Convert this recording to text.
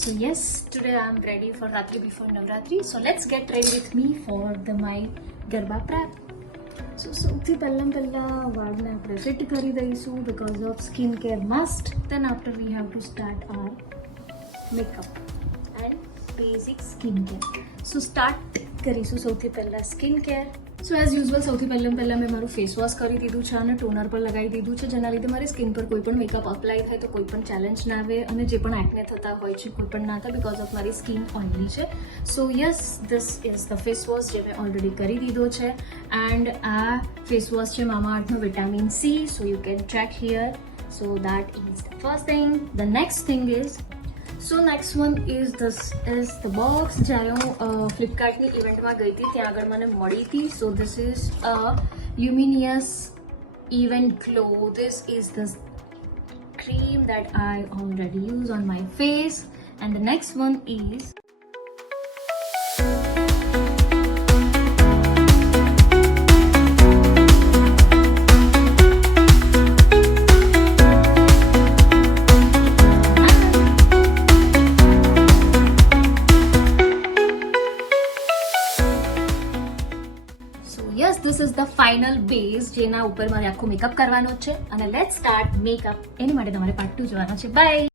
So yes, today I'm ready for Ratri before Navratri. So let's get ready with me for my Garba prep. So સૌથી પહેલા વાળને આપણે સેટ કરી દઈશું because of skin care must. Then after we have to start our makeup and basic skin care. So start કરીશું સૌથી પહેલા skin care. સો as usual સૌથી પહેલાં મેં મારું ફેસ વોશ કરી દીધું છે અને ટોનર પર લગાવી દીધું છે, જેના લીધે મારી સ્કિન પર કોઈ પણ મેકઅપ અપ્લાય થાય તો કોઈ પણ ચેલેન્જ ના આવે અને જે પણ એક્ને થતા હોય છે કોઈ પણ ના થાય બિકોઝ ઓફ મારી સ્કિન ઓઇલી છે. સો yes, this is the face wash જે મેં ઓલરેડી કરી દીધો છે. એન્ડ આ ફેસ વોશ છે મામાઅર્થનો vitamin C. So you can check here. So that is the first thing. The next thing is next one is this is the box. જ્યારે હું ફ્લિપકાર્ટની ઇવેન્ટમાં ગઈ હતી ત્યાં આગળ મને મળી હતી. So this is a luminous event glow. This is the cream that I already use on my face. And the next one is yes, this is the final base જેના ઉપર મારે આખો મેકઅપ કરવાનો છે અને લેટ્સ સ્ટાર્ટ મેકઅપ. એની માટે તમારે પાર્ટ 2 જોવાનો છે. બાય.